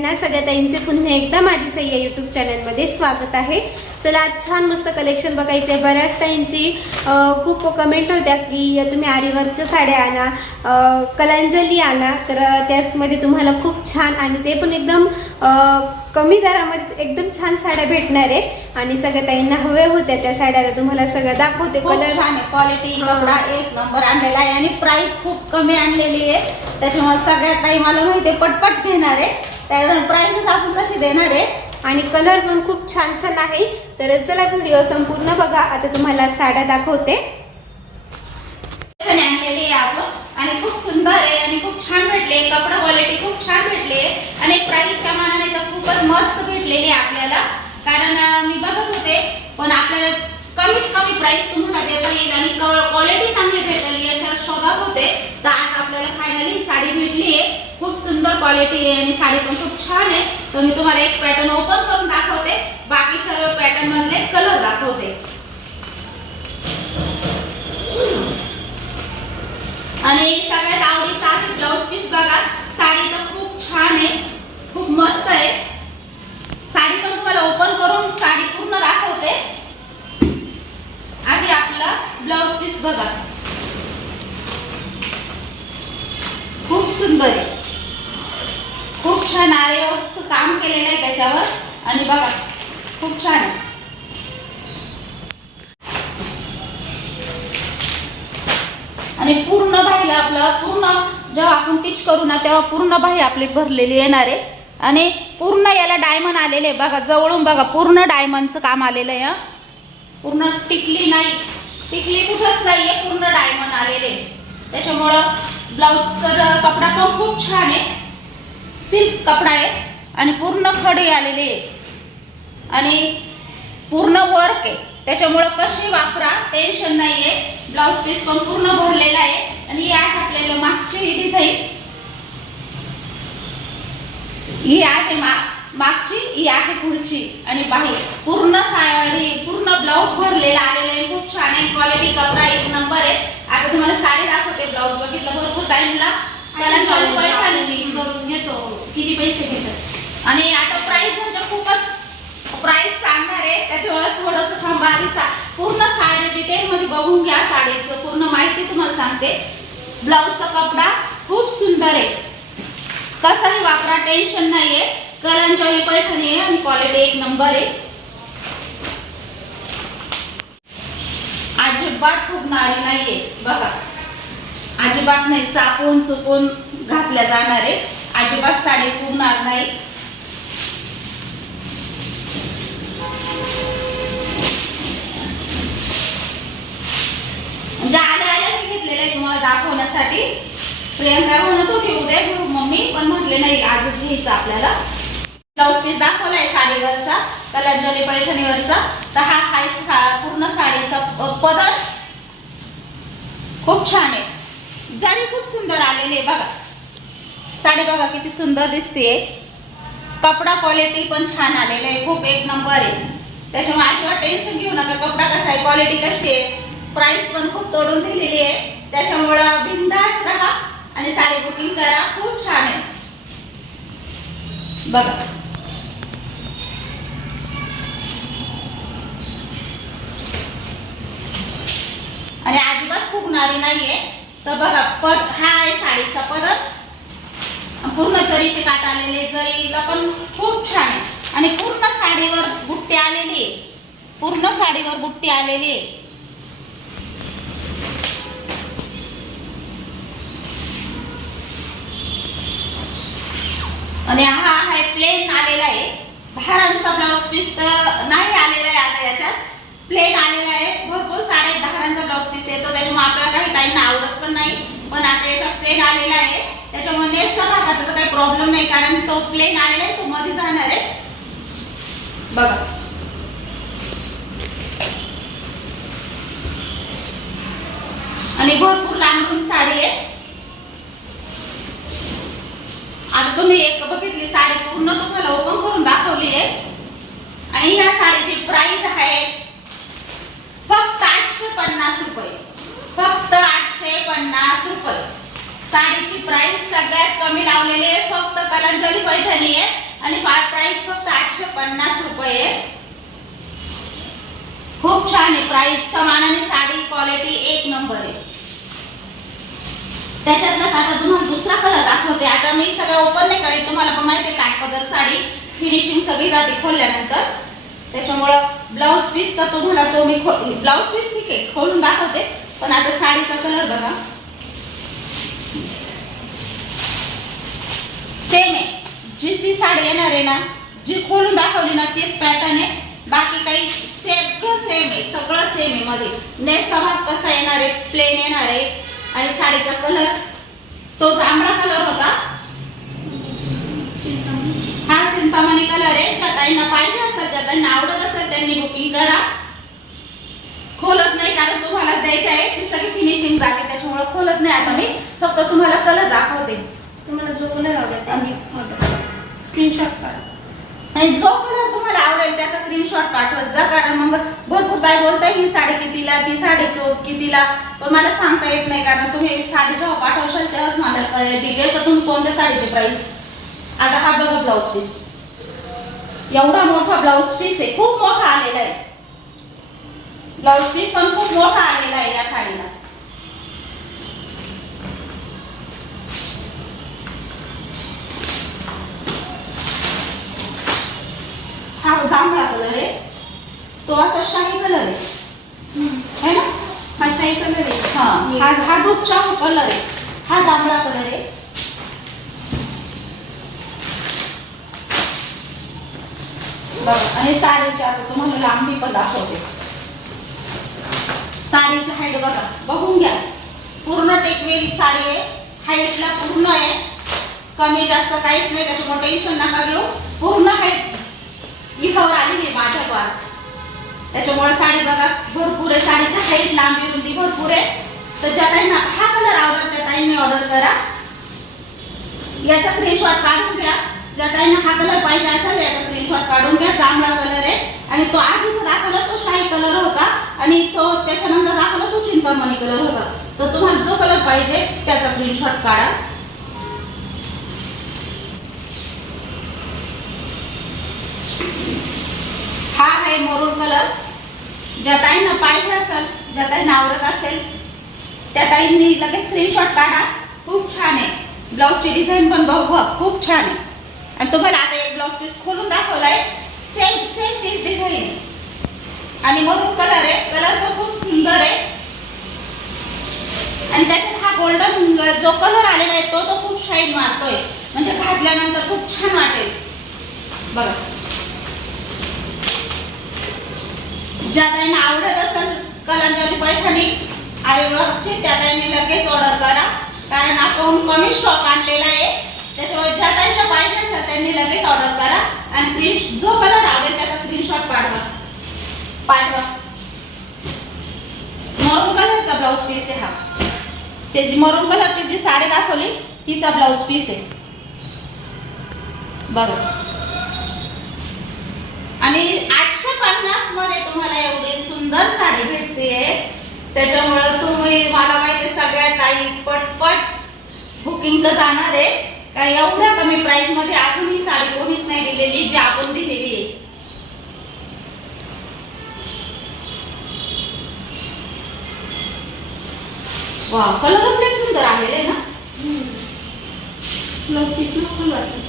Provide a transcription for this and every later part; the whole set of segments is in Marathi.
ताईंना, सगळ्या ताईंचे पुन्हा एकदा माझी सय्या यूट्यूब चॅनलमध्ये स्वागत आहे। चला, आज छान मस्त कलेक्शन बघायचे। बऱ्याच ताईंची खूप कमेंट होत्या की तुम्ही आरीवर्कच्या साड्या आणा, कलांजली आणा, तर त्याचमध्ये तुम्हाला खूप छान आणि ते पण एकदम कमी दरामध्ये एकदम छान साड्या भेटणार आहेत। आणि सगळ्या ताईंना हवे होत्या त्या साड्या, तुम्हाला सगळं दाखवते। कलर छान आहे, क्वालिटी कपडा एक नंबर आणलेला आहे आणि प्राइस खूप कमी आणलेली आहे, त्याच्यामुळे सगळ्या ताई मला माहिती पटपट घेणार आहे, त्यामुळे प्राइस आपण कशी देणार आहे। आणि कलर पण खूप छान छान आहे। तर चला, व्हिडिओ संपूर्ण बघा। आता तुम्हाला साड्या दाखवते। आणलेली आहे आपण आणि खूप सुंदर आहे आणि खूप छान भेटले, कपडा क्वालिटी खूप छान भेटले आणि प्राइसच्या मानाने तर खूपच मस्त भेटलेली आहे आपल्याला। कारण मी बघत होते पण आपल्याला कमीत कमी प्राइस तुम्हाला देता येईल आणि क्वालिटी चांगली भेटेल याच्या शोधात होते, तर आज आपल्याला फायनली साडी भेटली आहे। खूप सुंदर क्वालिटी आहे आणि साडी पण खूप छान आहे। तर मी तुम्हाला एक पॅटर्न ओपन करून दाखवते, बाकी सर्व पॅटर्न मधले कलर दाखवते। आणि सगळ्यात आवडीचा आहे ब्लाउज पीस बघा। साडी तर खूप छान आहे, खूप मस्त आहे। साडी पण तुम्हाला ओपन करून साडी पूर्ण दाखवते। आधी आपला ब्लाउज पीस बघा, खूप सुंदर आहे, खूप छान आरीवर्कचं काम केलेलं आहे त्याच्यावर आणि बघा खूप छान आहे। आणि पूर्ण बाहीला आपलं पूर्ण जेव्हा आपण टिच करू ना तेव्हा पूर्ण बाही आपली भरलेली येणार आहे आणि पूर्ण याला डायमंड आलेले आहे बघा। जवळून बघा, पूर्ण डायमंडचं काम आलेलं आहे, पूर्ण टिकली नाही, टिकली कुठंच नाहीये, पूर्ण डायमंड आलेले। त्याच्यामुळं ब्लाउजचा कपडा पण खूप छान आहे, सिल्क कपडा आहे आणि पूर्ण खडे आलेले आहे आणि पूर्ण वर्क आहे, त्याच्यामुळं कशी वापरा टेन्शन नाहीये। ब्लाउज पीस पण पूर्ण भरलेला आहे आणि ही आहे आपल्याला मागची डिझाईन, ही आहे मागची, ही आहे पुढची आणि बाही पूर्ण साडी पूर्ण ब्लाउज भरलेला आलेला आहे। खूप छान आहे, क्वालिटी कपडा एक नंबर आहे। आता तुम्हाला साडी दाखवते। ब्लाउज बघितलं भरपूर टाइमला बघून घेतो किती पैसे घेतात आणि आता प्राइस म्हणजे खूपच प्राइस सांगणार आहे, त्याच्यामुळे थोडंसं थांबा आणि पूर्ण साडी डिटेल मध्ये बघून घ्या। साडीचं पूर्ण माहिती तुम्हाला सांगते। ब्लाउजचा कपडा खूप सुंदर आहे, कसाही वापरा टेन्शन नाहीये। कलांजली पैठणी आहे आणि क्वालिटी एक नंबर आहे, अजिबात फुगणारी नाहीये बघा, अजिबात नाही, चापून चुपून घातल्या जाणार आहे, अजिबात साडी फुगणार नाही। म्हणजे आल्या मी घेतलेलं आहे तुम्हाला दाखवण्यासाठी। प्रियंका म्हणत होती उद्या घेऊ मम्मी, पण म्हटले नाही आजच घ्यायचं आपल्याला। ब्लाउज पीस दाखवलाय साडीवरचा, कलांजली पैठणीवरचा। तर हा आहे पूर्ण साडीचा पदर, खूप छान आहे, जरी खूप सुंदर आलेली आहे बघा। साडी बघा किती सुंदर दिसते, कपडा क्वालिटी पण छान आलेला आहे, खूप एक नंबर आहे। त्याच्यामुळे अजिबात टेन्शन घेऊ नका, कपडा कसा आहे, क्वालिटी कशी आहे, प्राइस पण खूप तोडून दिलेली आहे, त्याच्यामुळं बिंदास राहा आणि साडी बुकिंग करा, खूप छान आहे बघा। आणि अजिबात फुगणारी नाहीये। तर बघा हा आहे साडीचा पदर, पूर्ण जरीचे काट आलेले, जरीला पण खूप छान आहे आणि पूर्ण साडीवर बुट्टी आलेली आहे, पूर्ण साडीवर बुट्टी आलेली आहे। आणि हा आहे प्लेन आलेला आहे, धारांचा ब्लाउज पीस तर नाही आलेला आहे, आता याच्यात प्लेन आलेला आहे। भरपूर साड्या धारांचा ब्लाउज पीस येतो, त्याच्यामुळे आपल्याला काही ताईंना आवडत पण नाही, पण आता याच्यात प्लेन आलेला आहे, त्याच्यामुळे नेसच्या भागाचा तर काही प्रॉब्लेम नाही, कारण तो प्लेन आलेला आहे, तो मध्ये जाणार आहे बघा। आणि भरपूर लांबून साडी आहे। आता तुम्ही एक बघितली साडी, पूर्ण तुम्हाला ओपन करून दाखवली आहे आणि ह्या साडीची प्राइस आहे फक्त 850 रुपये, फक्त 850 रुपये। साडीची प्राइस सगळ्यात कमी लावलेली आहे, फक्त कलांजली पैठणी आहे, आणि प्राइस फक्त 850 रुपये. खूप छान आहे. प्राइसच्या मानाने साडी क्वालिटी एक नंबर आहे. त्याच्यातलाच आता तुम्हाला दुसरा कलर दाखवते. आता मी सगळं ओपन नाही करेल, तुम्हाला पण माहिती आहे काठपदर साडी फिनिशिंग सगळी जाते खोलल्यानंतर. त्याच्यामुळं ब्लाऊज पीस तर तुम्हाला तो मी ब्लाऊज पीस ठीक आहे खोलून दाखवते, पण आता साडीचा कलर बघा सेम आहे. जी ती साडी येणार आहे ना, जी खोलून दाखवली ना तेच पॅटर्न आहे. बाकी काही सगळं सेम आहे, सगळं सेम आहे. मध्ये नेसचा भाग कसा येणार आहे, प्लेन येणार आहे. आणि साडीचा कलर तो जांभळा कलर होता, हा चिंतामणी कलर आहे. ज्या ताईंना पाहिजे असेल, ज्या ताईंना आवडत असेल त्यांनी बुकिंग करा. खोलत नाही कारण तुम्हाला द्यायचे आहे, ती सगळी फिनिशिंग जाते त्याच्यामुळे खोलत नाही. आता मी फक्त तुम्हाला कलर दाखवते. तुम्हाला जो कलर आवडेल त्यांनी स्क्रीनशॉट काढा आणि जो कलर तुम्हाला आवडेल त्याचा स्क्रीनशॉट पाठवत जा. कारण मग भरपूर ताई बोलताय ही साडी कितीला, ती साडी कितीला, पण मला सांगता येत नाही. कारण तुम्ही साडी जेव्हा पाठवशाल तेव्हाच मला कळेल डिटेल का तुम्ही कोणत्या साडीची प्राइस. आता हा बघा ब्लाऊज पीस, एवढा मोठा ब्लाऊज पीस आहे, खूप मोठा आलेला आहे. ब्लाऊज पीस पण खूप मोठा आलेला आहे या साडीला. हा जांभळा कलर आहे, तो असा शाही कलर आहे ना, हा शाही कलर आहे. हा दूध चाहू कलर आहे, हा जांभळा कलर आहे. बघा आणि साडीची आता तुम्हाला लांबी पण दाखवते. साडीची हाईट बघा, बघून घ्या. पूर्ण टेकवेली साडी आहे, हाईटला पूर्ण आहे, कमी जास्त काहीच नाही. त्याच्यामुळे टेन्शन नका घेऊ. पूर्ण हाईट इथवर आलेली आहे माझ्या वर. त्याच्यामुळे साडी बघा भरपूर आहे. साडीची हाईट लांबी रुंदी भरपूर आहे. तर ज्या ताईंना हा कलर आवडेल त्या ताईंनी ऑर्डर करा. याचा स्क्रीनशॉट काढून घ्या. ज्या ताईंना हा कलर पाहिजे असेल याचा स्क्रीनशॉट काढून घ्या. जांभळा कलर आहे आणि तो आधीचा दाखवला तो शाही कलर होता आणि तो त्याच्यानंतर दाखवला तो चिंतामणी कलर होता. तर तुम्हाला जो कलर पाहिजे त्याचा स्क्रीनशॉट काढा. हा आहे मरून कलर. ज्या ताईंना पाहिजे असेल, ज्या ताईंना आवडत असेल त्या ताईंनी लगेच स्क्रीनशॉट काढा. खूप छान आहे. ब्लाऊजची डिझाईन पण बघा खूप छान आहे. आणि तुम्हाला आता एक ब्लाऊज पीस खोलून दाखवलाय, सेम तीच डिझाईन आणि मरून कलर आहे. कलर पण खूप सुंदर आहे आणि त्याच्यात हा गोल्डन जो कलर आलेला आहे तो खूप शाईन मारतोय, म्हणजे घातल्यानंतर खूप छान वाटेल. बघा ज्या ताईंना आवडत असेल कलांजली पैठणी आरीवर्कची त्या ताईंनी लगेच ऑर्डर करा. कारण आपण कमी स्टॉक आणलेला आहे. त्याच्यामुळे ज्या ताईंना पाहिजे असेल त्यांनी लगेच ऑर्डर करा आणि जो कलर आवडेल त्याचा स्क्रीनशॉट पाठवा. मरून कलरचा ब्लाऊज पीस आहे हा. ते मरून कलरची जी साडी दाखवली तिचा ब्लाऊज पीस आहे बघा. आणि 850 मध्ये तुम्हाला एवढी सुंदर साडी भेटते. त्याच्यामुळे तुम्ही मला माहिती सगळ्या ताई पटपट बुकिंग जाणार आहे. का एवढ्या कमी प्राइस मध्ये अजून ही साडी कोणीच नाही दिलेली जी आपण दिलेली आहे. वा कलरच लय सुंदर आहे ना. ब्लाऊज पीस नक्की वाटतं.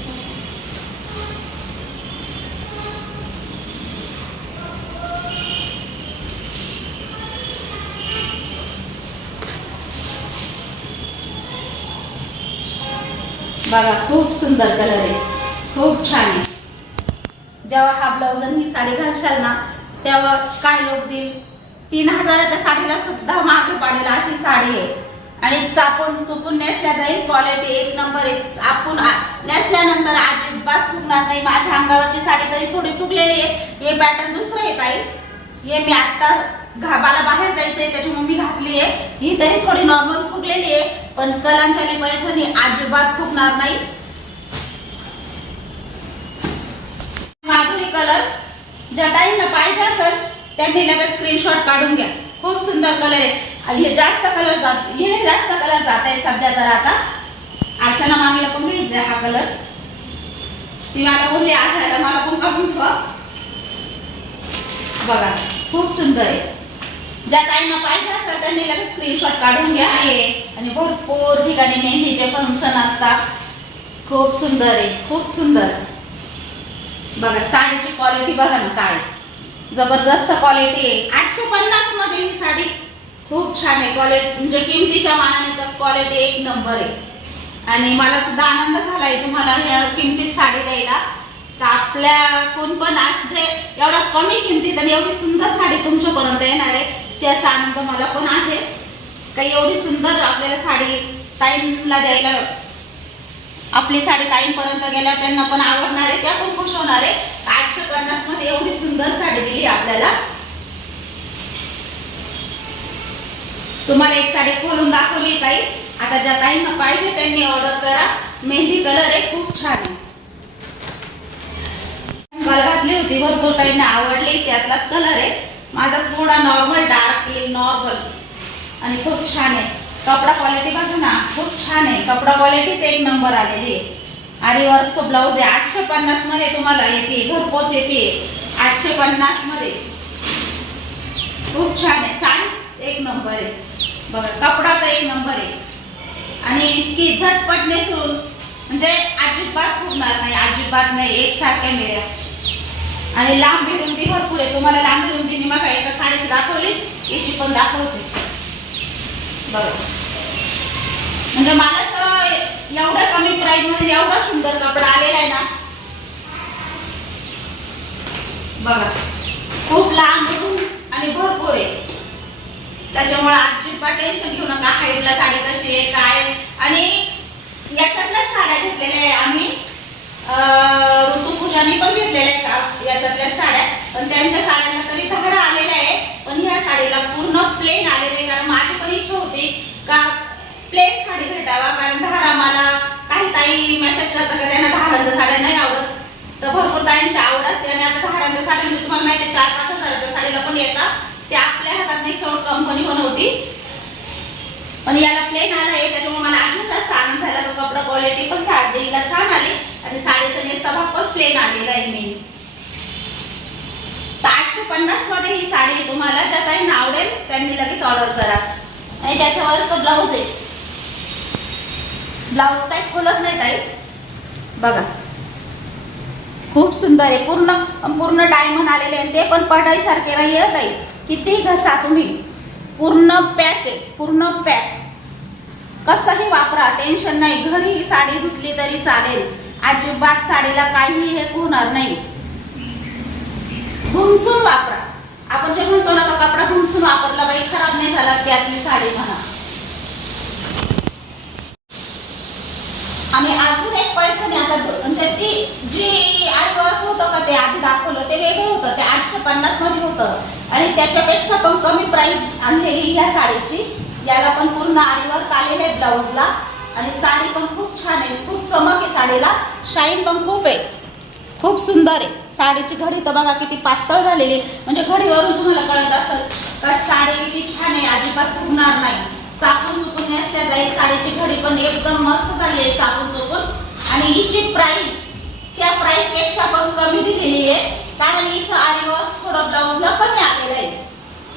बघा खूप सुंदर कलर आहे, खूप छान आहे. जेव्हा हा ब्लाऊज आणि ही साडी घालशाल ना तेव्हा काय लोक देईल. 3000च्या साडीला सुद्धा मागे पाडेल अशी साडी आहे आणि चापून चुपून नेसल्या जाईल. क्वालिटी एक नंबर आहे. आपण नेसल्यानंतर अजिबात फुगणार नाही. माझ्या अंगावरची साडी तरी थोडी फुगलेली आहे. हे पॅटर्न दुसरं येत आहे. हे मी आता मला बाहेर जायचंय त्याच्यामुळे मी घातली आहे. ही तरी थोडी नॉर्मल फुगलेली आहे, पण कलांजली पैठणी अजिबात फुगणार नाही. माधुरी कलर ज्या ताईंना पाहिजे असेल त्यांनी लगेच स्क्रीनशॉट काढून घ्या. खूप सुंदर कलर आहे. हे जास्त कलर जात आहे सध्या. तर आता अर्चना मामीला पण घ्यायचा हा कलर. ती मला बोलली आज यायला, मला पण काढून ठेवा. बघा खूप सुंदर आहे. ज्या टाईमला पाहिजे असतात त्यांनी लगेच स्क्रीनशॉट काढून घ्या. आणि भरपूर ठिकाणी मेहंदीचे फंक्शन असतात. खूप सुंदर आहे, खूप सुंदर. बघा साडीची क्वालिटी बघा ना, काय जबरदस्त क्वालिटी आहे. 850 मध्ये ही साडी खूप छान आहे. क्वालिटी म्हणजे किमतीच्या मानाने तर क्वालिटी एक नंबर आहे. आणि मला सुद्धा आनंद झालाय तुम्हाला ह्या किमतीत साडी द्यायला. तर आपल्या कोण पण आज जे एवढा कमी किमतीत आणि एवढी सुंदर साडी तुमच्यापर्यंत येणार आहे त्याचा आनंद मला पण आहे. काही एवढी सुंदर आपल्याला साडी टाईमला द्यायला, आपली साडी टाईमपर्यंत गेल्यावर त्यांना पण आवडणार आहे, त्या पण खुश होणार आहे. 850 मध्ये एवढी सुंदर साडी दिली आपल्याला. तुम्हाला एक साडी खोलून दाखवली ताई. आता ज्या ताईंना पाहिजे त्यांनी ऑर्डर करा. मेहंदी कलर आहे, खूप छान आहे. मला घातली होती, भरपूर ताईंना आवडली, त्यातलाच कलर आहे. माझा थोडा नॉर्मल डार्क येईल, नॉर्मल, आणि खूप छान आहे. कपडा क्वालिटी बघा ना, खूप छान आहे. कपडा क्वालिटीच एक नंबर आलेली आहे. आणि वर्कचं ब्लाऊज आहे. 850 मध्ये तुम्हाला येते, घरपोच येते 850 मध्ये. खूप छान आहे. साडीच एक नंबर आहे. बघा कपडा तर एक नंबर आहे. आणि इतकी झटपट नेसून म्हणजे अजिबात फुगणार नाही, अजिबात नाही. एकसारख्या मिळेल. आणि लांबी रुंदी भरपूर आहे. तुम्हाला लांबी रुंदी मी बघा एका साडीची दाखवली, याची पण दाखवते. बघा म्हणजे मला तर एवढ्या कमी प्राइस मध्ये एवढा सुंदर कपडा आलेला आहे ना. बघा खूप लांब आणि भरपूर आहे. त्याच्यामुळे अजिबात टेन्शन घेऊ नका. हाईटला साडी कशी आहे काय. आणि याच्यातल्याच साड्या घेतलेल्या आहे आम्ही. ऋतुपूजाने पण घेतलेल्या आहे याच्यातल्या साड्या. पण त्यांच्या साड्यांना तरी धाडा आलेला आहे. पण ह्या साडीला पूर्ण प्लेन आलेले आहे. कारण माझी पण इच्छा होती का प्लेन साडी भेटावा. कारण धारा मला काही ताई मेसेज करतात का त्यांना धारांच्या साड्या नाही आवडत. तर भरपूर ताईंची आवड असते. आणि आता धारांच्या साड्या म्हणजे तुम्हाला माहिती आहे 4-5 हजाराच्या साडीला पण येतात. ते आपल्या हातात नाही, शेवट कंपनी बनवती. पण याला प्लेन आला आहे. त्याच्यामुळे मला अजून जास्त आनंद झाला. तो कपडा क्वालिटी पण साडीला छान आली. आणि साडीचा नेसता भाग पण प्लेन आलेला आहे मेन. तर 850 मध्ये ही साडी तुम्हाला ज्या ताईंना आवडेल त्यांनी लगेच ऑर्डर करा. आणि त्याच्यावरच ब्लाऊज आहे. ब्लाऊज काय खोलत नाही ताई. बघा खूप सुंदर आहे. पूर्ण डायमंड आलेले आहे. ते पण पडाईसारखे नाही आहे ताई. किती घसा तुम्ही, पूर्ण पॅक आहे, पूर्ण पॅक. कसंही वापरा, टेन्शन नाही. घरी ही साडी धुतली तरी चालेल. अजिबात साडीला काही हे होणार नाही. घुमसून वापरा. आपण जे म्हणतो ना का कपडा घुमसून वापरला बाई खराब नाही झाला, त्यातली साडी म्हणा. आणि अजून एक पैठणी आता म्हणजे ती जी आडवर्क होतं का ते आधी दाखवलं ते वेगळं होतं. ते 850 मध्ये होतं. आणि त्याच्यापेक्षा पण कमी प्राइस आणलेली ह्या साडीची. याला पण पूर्ण आडवर्क आलेलं आहे ब्लाऊजला. आणि साडी पण खूप छान आहे. खूप चमक आहे साडीला. शाईन पण खूप आहे. खूप सुंदर आहे. साडीची घडी तर बघा किती पातळ झालेली. म्हणजे घडीवरून तुम्हाला कळत असेल का साडी किती छान आहे. अजिबात फुगणार नाही. चापून चुपून नेसल्या जाईल. साडीची घडी पण एकदम मस्त झाली आहे चापून चुपून. आणि हिची प्राइस त्या प्राइस पेक्षा पण कमी दिलेली आहे. कारण हिचं आरीवर्क थोडं ब्लाऊजला कमी आलेलं आहे.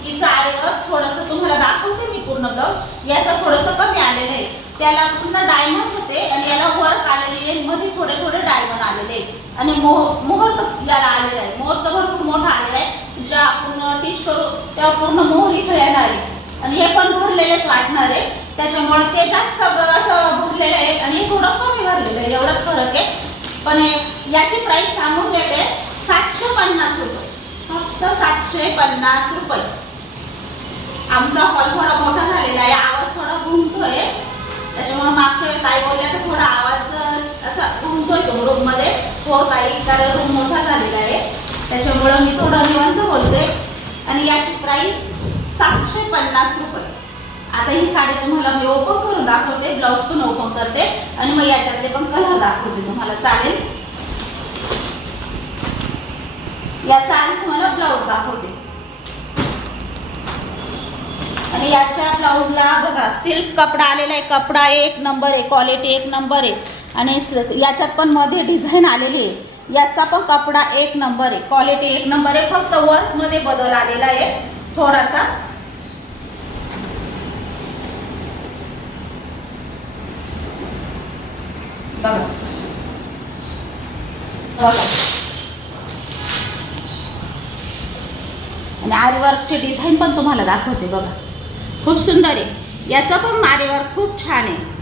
हिचं आरीवर्क थोडंसं तुम्हाला दाखवते मी पूर्ण ब्लाऊज. याचं थोडंसं कमी आलेलं आहे. त्याला पूर्ण डायमंड होते आणि याला वर्क आलेली आहे. मध्ये थोडे थोडे डायमंड आलेले आहे. आणि मोहर तर याला आलेला आहे. मोहर तर भरपूर मोठा आलेला आहे. जेव्हा आपण टीच करू तेव्हा पूर्ण मोहर इथं येणार आहे. आणि हे पण भरलेलेच वाटणार आहे. त्याच्यामुळे ते जास्त असं भरलेलं आहे आणि हे थोडं कमी भरलेलं आहे. एवढाच फरक आहे. पण याची प्राइस सांगून देते 750 रुपये. फक्त 750 रुपये. आमचा हॉल थोडा मोठा झालेला आहे. आवाज थोडा घुमतोय. त्याच्यामुळे मागच्या वेळी ताई बोलल्या की थोडा आवाज असा घुमतोय तो रूम मध्ये. हो ताई, कारण रूम मोठा झालेला आहे त्याच्यामुळे मी थोडं निवांत बोलते. आणि याची प्राइस 750 रुपये. आता ही साडी तुम्हाला मी ओपन करून दाखवते. ब्लाऊज पण ओपन करते आणि मग याच्यातले पण कलर दाखवते तुम्हाला. चालेल. याचा आणि तुम्हाला ब्लाऊज दाखवते. आणि याच्या ब्लाऊजला बघा सिल्क कपडा आलेला आहे. कपडा एक नंबर आहे. क्वालिटी एक नंबर आहे. आणि याच्यात पण मध्ये डिझाईन आलेली आहे. याचा पण कपडा एक नंबर आहे, क्वालिटी एक नंबर आहे. फक्त वर्कमध्ये बदल आलेला आहे थोडासा. बघा बघा, आणि आरीवर्कची डिझाईन पण तुम्हाला दाखवते बघा, खूप सुंदर आहे. याचं पण आरीवर्क खूप छान आहे.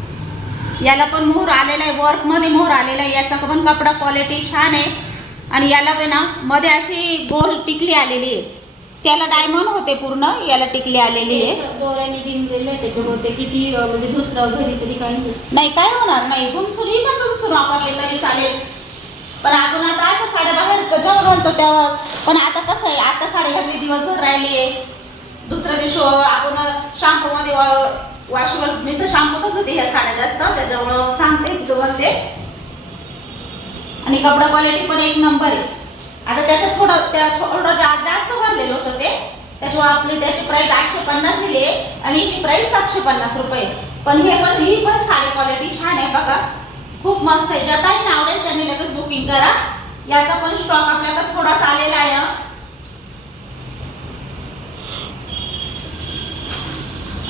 याला पण मोहर आलेला आहे, वर्कमध्ये मोहर आलेला आहे. याचा पण कपडा क्वालिटी छान आहे. आणि याला पण ना मध्ये अशी गोल टिकली आलेली आहे. त्याला डायमंड होते पूर्ण, याला टिकली आलेली आहे. दोऱ्याने बिनलेलं आहे त्याच्यामुळे ते किती म्हणजे धुतलं घरी तरी काही नाही, काय होणार नाही. धुमसून ही पण धुमसून वापरले तरी चालेल. पण आपण आता अशा साड्या बाहेर जेव्हा घालतो तेव्हा, पण आता कसं आहे, आता साडी घातली दिवसभर राहिली आहे, दुसऱ्या दिवशी आपण शॅम्पूमध्ये वॉशवर, मी तर शॅम्पूतच होते ह्या साड्या जास्त, त्याच्यामुळं सांगते तुझं. आणि कपडा क्वालिटी पण एक नंबर आहे. आता त्याच्यात थोडं जास्त भरलेलं होतं ते, त्याच्यामुळे आपली त्याची प्राइस 850 दिली आहे आणि हिची प्राइस 750 रुपये. पण ही पण साडी क्वालिटी छान आहे बघा, खूप मस्त आहे. ज्या ताईंना आवडेल त्यांनी लगेच बुकिंग करा. याचा पण स्टॉक आपल्याकडे थोडाच आलेला आहे.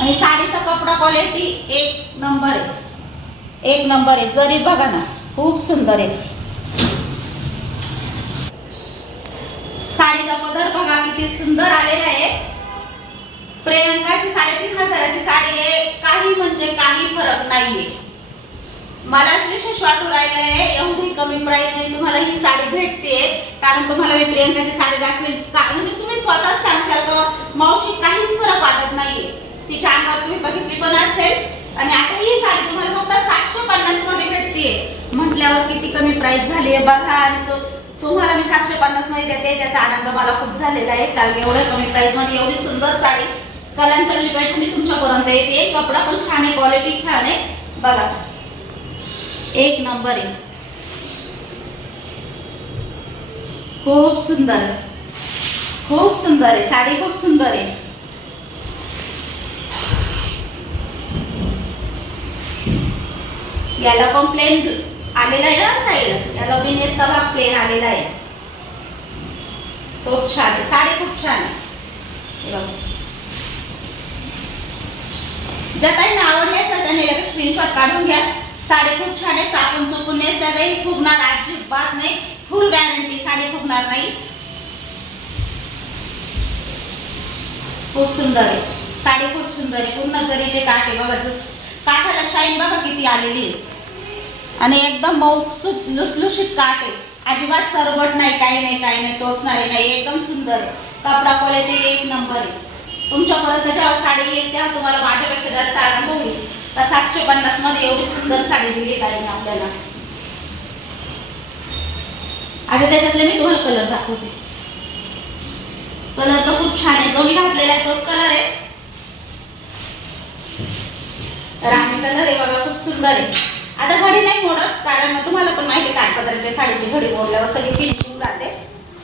आणि साडीचा कपडा क्वालिटी एक नंबर आहे, एक नंबर आहे. जरीत बघा ना, खूप सुंदर आहे. साडीचा पदर बघा किती सुंदर आलेला आहे. प्रियंकाची 3500ची साडी आहे, काही म्हणजे काही फरक नाहीये. मलाच विशेष वाटू राहिलंय, एवढी कमी प्राइस मध्ये तुम्हाला ही साडी भेटते. कारण तुम्हाला मी प्रियंकाची साडी दाखवेल, म्हणजे तुम्ही स्वतःच सांगशाल का मावशी काहीच फरक वाटत नाहीये. तिच्या अंगावर तुम्ही बघितली पण असेल. आणि आता ही साडी तुम्हाला फक्त 750 मध्ये भेटते म्हटल्यावर किती कमी प्राइस झाली आहे बघा. आणि तुम्हाला मी 750 मध्ये देते, त्याचा आनंद मला खूप झालेला आहे. कारण एवढ्या कमी प्राइस मध्ये एवढी सुंदर साडी कलांजली पैठणी तुमच्यापर्यंत येते. कपडा पण छान आहे, क्वालिटी छान आहे बघा, एक नंबर आहे. खूप सुंदर आहे, खूप सुंदर आहे साडी, खूप सुंदर आहे. याला पण प्लेन आलेला आहे ना साईड, याला बिनेसचा भाग प्लेन आलेला आहे. खूप छान आहे साडी, खूप छान आहे. ज्या ताईंना आवडली असेल त्याने लगेच स्क्रीनशॉट काढून घ्या. साडी खूप छान आहे, चापून चुकून नेसल्या जाईल, फुगणार अजिबात नाही. फुल गॅरंटी, साडी फुगणार नाही. खूप सुंदर आहे साडी, खूप सुंदर आहे. पूर्ण जरीचे काठ आहे बघा, काठाला शाईन बघा किती आलेली आहे. आणि एकदम मऊसूत लुसलुशीत काठ आहे, अजिबात सरबट नाही, काही नाही, काही नाही, टोचणारे नाही. एकदम सुंदर आहे. कपडा क्वालिटी एक नंबर आहे. तुमच्यापर्यंत जेव्हा साडी येईल तेव्हा तुम्हाला माझ्यापेक्षा जास्त आनंद होईल. 750 मध्ये एवढी सुंदर साडी दिली ताईने आपल्याला. आता त्याच्यातले मी तुम्हाला कलर दाखवते. कलर तर खूप छान आहे, जो मी घातलेला आहे तोच कलर आहे, राणी कलर आहे बघा, खूप सुंदर आहे. आता घडी नाही मोडत, कारण तुम्हाला पण माहिती आहे काठपदराच्या साडीची घडी मोडल्यावर सगळी फिनिशिंग जाते.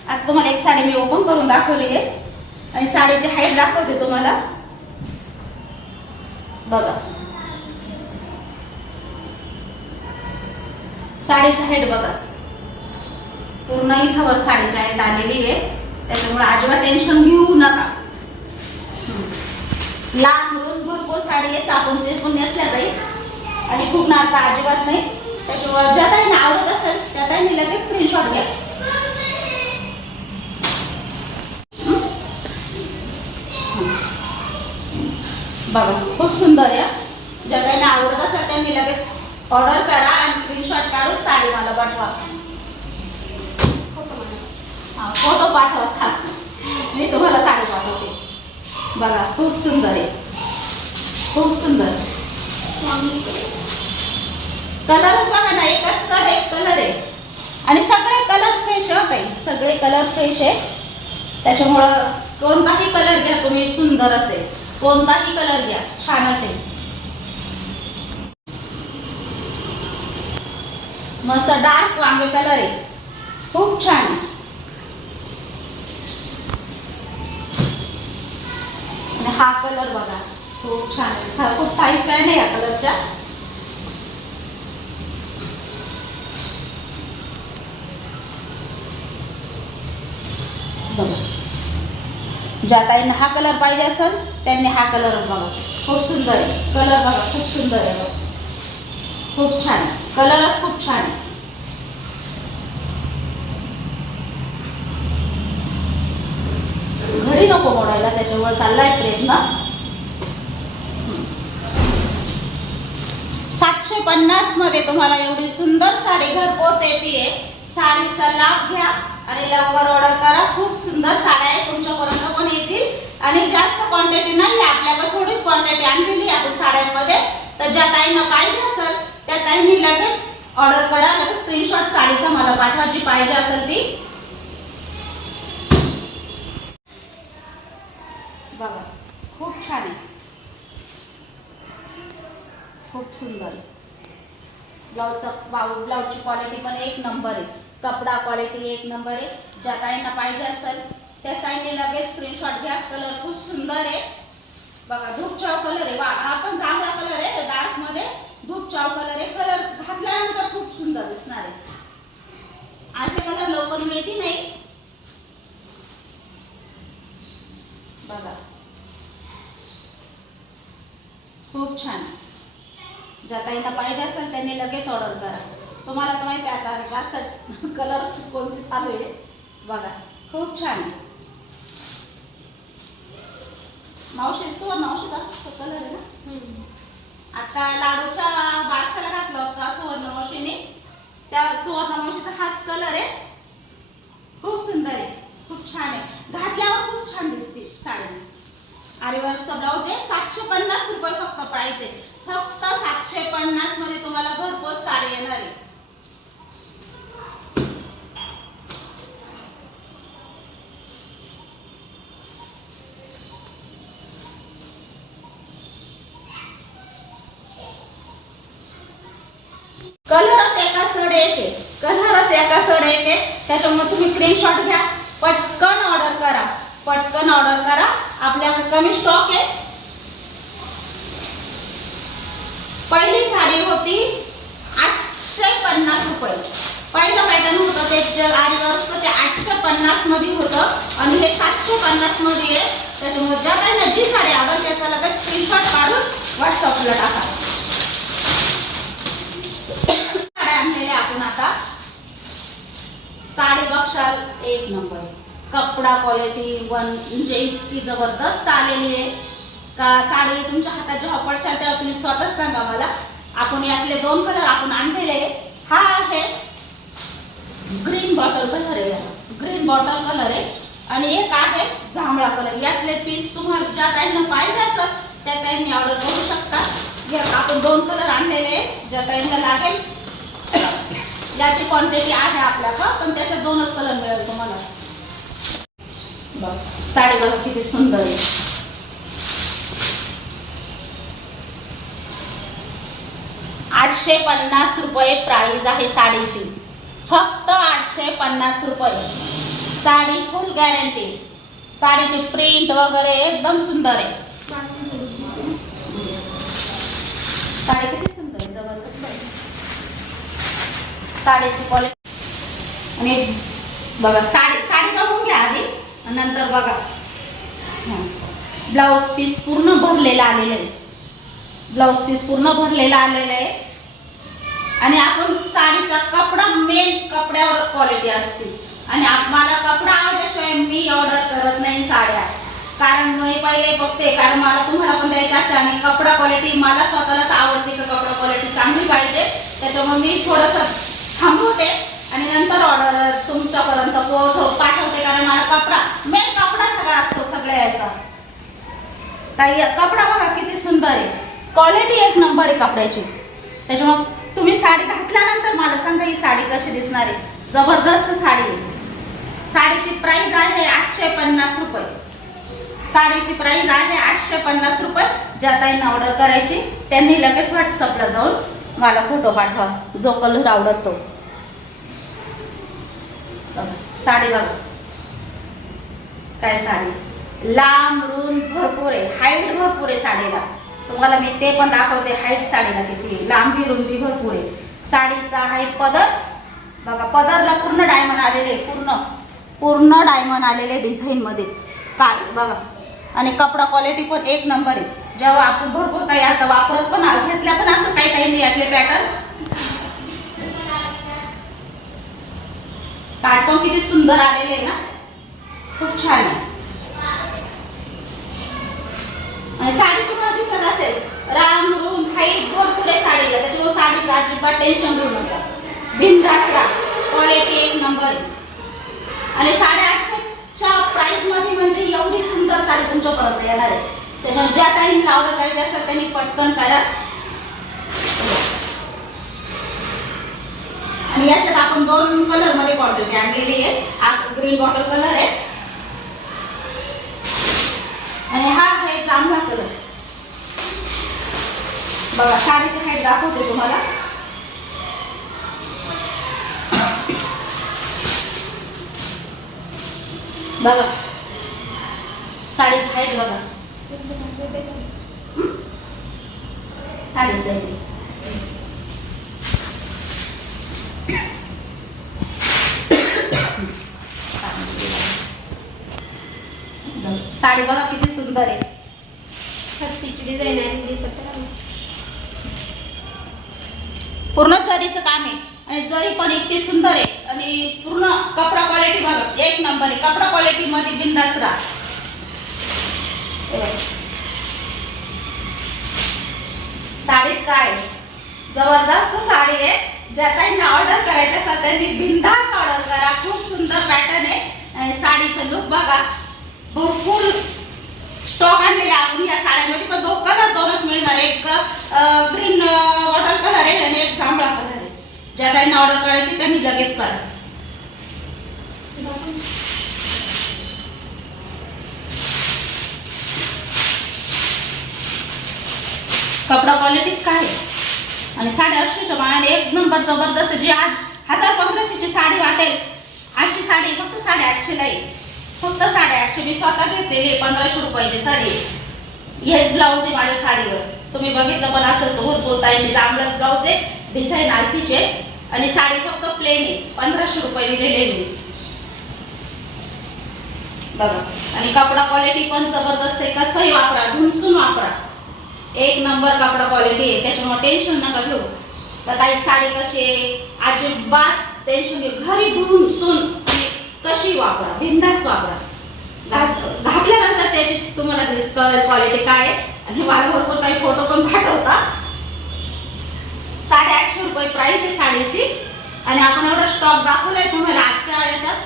आता तुम्हाला एक साडी मी ओपन करून दाखवली आहे आणि साडीची हाईट दाखवते तुम्हाला बघा. साडीची हाईट बघा, पूर्ण इथवर साडीची हाईट आलेली आहे. त्याच्यामुळे अजिबात टेन्शन घेऊ नका. लहान मुलं भरपूर साडी आहे, चापून चिरपून नेसल्या जाईल आणि खूप नाता अजिबात नाही. त्याच्यामुळे ज्या ताईंना आवडत असेल त्या ताईंनी लगेच स्क्रीनशॉट घ्या. बघा खूप सुंदर आहे. ज्या ताईंना आवडत असेल त्यांनी लगेच ऑर्डर करा आणि स्क्रीनशॉट काढून साडी मला पाठवा. फोटो पाठवा, मी तुम्हाला साडी पाठवते. बघा खूप सुंदर आहे, खूप सुंदर. कलरच बघा ना, एकच चढ एक कलर आहे आणि सगळे कलर फ्रेश आहे काही, सगळे कलर फ्रेश आहे. त्याच्यामुळं कोणताही कलर घ्या तुम्ही, सुंदरच आहे. कोणताही कलर घ्या, छानच आहे. मस्त डार्क वांगे कलर आहे, खूप छान आहे. आणि हा कलर बघा खूप छान आहे, खूप काही फॅन आहे या कलरच्या. बघा, ज्या ताईंना हा कलर पाहिजे असेल त्यांनी हा कलर बघा, खूप सुंदर आहे कलर बघा, खूप सुंदर आहे बघा, खूप छान कलरच खूप छान आहे. घडी नको मोडायला, त्याच्यामुळे चाललाय प्रयत्न. 750 मध्ये तुम्हाला एवढी सुंदर साडी घरपोच येते. साडीचा लाभ घ्या आणि लवकर ऑर्डर करा. खूप सुंदर साड्या आहे, तुमच्यापर्यंत पण येतील आणि जास्त क्वांटिटी नाही, आपल्याकडे थोडीच क्वांटिटी आणलेली आपण साड्यांमध्ये. तर ज्या ताईंना पाहिजे असेल त्या ताईंनी लगेच ऑर्डर करा, लगेच स्क्रीनशॉट साडीचा मला पाठवा जी पाहिजे असेल ती. बघा, खूप छान आहे, खूप सुंदर. ब्लाउजची क्वालिटी पण एक नंबर आहे, कपडा क्वालिटी एक नंबर आहे. ज्या ताईंना पाहिजे असेल त्या ताईंनी लगेच स्क्रीनशॉट घ्या. कलर खूप सुंदर आहे बघा, धूपचाव कलर आहे. हा पण जांभळा कलर आहे, डार्क मध्ये धूपचाव कलर आहे. कलर घातल्यानंतर खूप सुंदर दिसणार आहे. असे कलर लवकर मिळते नाही बघा, खूप छान. ज्या ताईंना पाहिजे असेल त्यांनी लगेच ऑर्डर करा. तुम्हाला तर माहिती आहे आता जास्त कलर कोणते चालू आहे बघा, खूप छान आहे. मावशी सुवर्णमावशीचा कलर आहे ना. आता लाडूच्या बारशाला घातला होता सुवर्णमावशीने, त्या सुवर्णमावशीचा हाच कलर आहे. खूप सुंदर आहे, खूप छान आहे. घातल्यावर खूप छान दिसते साडी. आरीवर्कचा ब्लाउज आहे. 750 रुपये फक्त प्राइस आहे. फक्त 750 मध्ये तुम्हाला घरपोच साडी येणार आहे. कलरच एका चढ एक आहे, कलरच एका चढ एक आहे. त्याच्यामुळे तुम्ही स्क्रीनशॉट घ्या, पटकन ऑर्डर करा, पटकन ऑर्डर करा. आपल्याकडे कमी स्टॉक आहे. पहिली साडी होती 850 रुपये. पहिलं पॅटर्न होतं ते आरीवर्कचं, ते 850 मध्ये होतं आणि हे 750 मध्ये आहे. त्याच्यामुळे ज्या काही जी साडी आवडेल त्याचा लगेच स्क्रीनशॉट काढून व्हॉट्सअपला टाका. साड्या आणलेल्या आपण आता. साडी बघशाल एक नंबर आहे, कपडा क्वालिटी म्हणजे इतकी जबरदस्त आलेली आहे का साडी तुमच्या हातात जेव्हा पडशाल तेव्हा तुम्ही स्वतःच सांगा मला. आपण यातले 2 कलर आपण आणलेले. हा आहे ग्रीन बॉटल कलर आहे, ग्रीन बॉटल कलर आहे आणि एक आहे जांभळा कलर. यातले पीस तुम्हाला ज्या ताईंना पाहिजे असेल त्या ताईंनी ऑर्डर करू शकता. आपण 2 कलर आणलेले, ज्या ताईंना लागेल याची क्वांटिटी आहे आपल्याकडं, पण त्याच्यात 2च कलर मिळेल तुम्हाला. साडी बघा किती सुंदर आहे. ₹850 प्राइस आहे साडीची, फक्त 850 रुपये. Sari full guarantee. साडीची प्रिंट वगैरे एकदम सुंदर आहे. साडी किती सुंदर आहे, जबरदस्त आहे साडीची क्वालिटी. आणि बघा साडी बघून घ्या आधी, नंतर बघा. ब्लाउज पीस पूर्ण भरलेला आलेला आहे, ब्लाउज पीस पूर्ण भरलेला आलेला आहे. आणि आपण साडीचा कपडा मेन कपड्यावर क्वालिटी असते आणि मला कपडा आवडल्याशिवाय मी ऑर्डर करत नाही साड्या. कारण मी पहिले बघते, कारण मला तुम्हाला पण द्यायचे असते आणि कपडा क्वालिटी मला स्वतःलाच आवडते की कपडा क्वालिटी चांगली पाहिजे. त्याच्यामुळे मी थोडंसं थांबवते आणि नंतर ऑर्डर तुमच्यापर्यंत पाठवते. कारण मला कपडा मेन कपडा सगळा असतो सगळ्या याचा. काही कपडा बघा किती सुंदर आहे, क्वालिटी एक नंबर आहे कपड्याची. त्याच्यामुळे तुम्ही साडी घातल्यानंतर मला सांगा ही साडी कशी दिसणार आहे. जबरदस्त साडी आहे. साडीची प्राइस आहे 850 रुपये. साडीची प्राइस आहे 850 रुपये. ज्या ताईंना ऑर्डर करायची त्यांनी लगेच व्हॉट्सअपला जाऊन मला फोटो पाठवा जो कलर आवडतो. साडी बघा काय साडी, लांब रुंद भरपूर आहे, हाईट भरपूर आहे साडीला. तुम्हाला मी ते पण दाखवते, हाईट साडीला किती लांबी रुंदी भरपूर आहे. साडीचा आहे पदर बघा, पदरला पूर्ण डायमंड आलेले, पूर्ण पूर्ण डायमंड आलेले डिझाईनमध्ये काय बघा. आणि कपडा क्वालिटी पण एक नंबर आहे. जेव्हा आपण भरपूर काही आता वापरत पण घेतल्या पण असं काही काही नाही यातले पॅटर्न. काठ पण किती सुंदर आलेले आहे ना, खूप छान आहे. आणि साडी तुम्हाला दिसत असेल राम रुम हाईट भरपूर आहे साडीला, त्याच्यामुळे साडीचं अजिबात टेन्शन घेऊ नका. बिनधास्त क्वालिटी एक नंबर आहे. आणि 850च्या प्राइस मध्ये म्हणजे एवढी सुंदर साडी तुमच्यापर्यंत येणार आहे. त्याच्यामुळे ज्या टाईमला ऑर्डर करायची असेल त्यांनी पटकन करा. आणि याच्यात आपण 2 कलर मध्ये क्वांटिटी आणलेली आहे. ग्रीन बॉटल कलर आहे आणि हा आहे जांभळा कलर. बघा साडीची हाईट दाखवते तुम्हाला. बघा साडीची हाईट बघा. साडीचं आहे साडी बघा किती सुंदर आहे. हत्तीची डिझाईन आहे, पूर्ण जरीचं काम आहे आणि जरी पण इतकी सुंदर आहे. आणि पूर्ण कपडा क्वालिटी बघा एक नंबर आहे. कपडा क्वालिटी मध्ये बिनधास्त राहा. साडीच काय जबरदस्त साडी आहे. ज्या त्यांना ऑर्डर करायची असेल त्यांनी बिनधास्त ऑर्डर करा. खूप सुंदर पॅटर्न आहे. आणि साडीचं लुक बघा, भरपूर स्टॉक आणलेला आपण या साड्यामध्ये. पण दोनच मिळणार. एक ग्रीन वॉटर कलर आहे आणि एक जांभळा कलर आहे. ज्या त्यांना ऑर्डर करायची त्यांनी लगेच करा. कपडा क्वालिटीच काय आहे. आणि 850च्या मानाने एक नंबर जबरदस्त. जी आज 1000-1500ची साडी वाटेल अशी साडी फक्त 850ला आहे. फक्त 850. मी स्वतः घेतलेली 1500 रुपयाची साडी. हेच ब्लाऊज आहे माझ्या साडीवर. तुम्ही बघितलं पण असेल तर भरपूर ताईंनी जांभळाच ब्लाऊज आहे, डिझाईन आयसीचे. आणि साडी फक्त प्लेन आहे. 1500 रुपये दिलेले मी बघा. आणि कपडा क्वालिटी पण जबरदस्त आहे. कसंही वापरा, धुमसून वापरा, एक नंबर कपडा क्वालिटी आहे. त्याच्यामुळे टेन्शन नका घेऊ. तर ताई साडी कशी आहे अजिबात टेन्शन घेऊ. घरी धुमसून कशी वापरा, बिनधास्त वापरा. घातल्यानंतर त्याची तुम्हाला कलर क्वालिटी काय आहे. आणि मला भरपूर काही फोटो पण पाठवता. 850 रुपये प्राइस आहे साडीची. आणि आपण एवढा स्टॉक दाखवलाय तुम्हाला आजच्या याच्यात.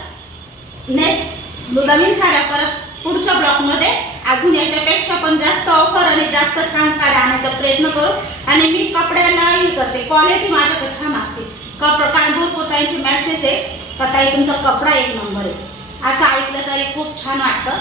नवीन साड्या परत पुढच्या ब्लॉकमध्ये अजून याच्यापेक्षा पण जास्त ऑफर आणि जास्त छान साड्या आणायचा प्रयत्न करू. आणि मी कपड्यालाही करते, क्वालिटी माझ्याकडे छान असते. कारण भरपूर ताईंचे मेसेज आहे का ताई तुमचा कपडा एक नंबर आहे. असं ऐकलं तरी खूप छान वाटतं.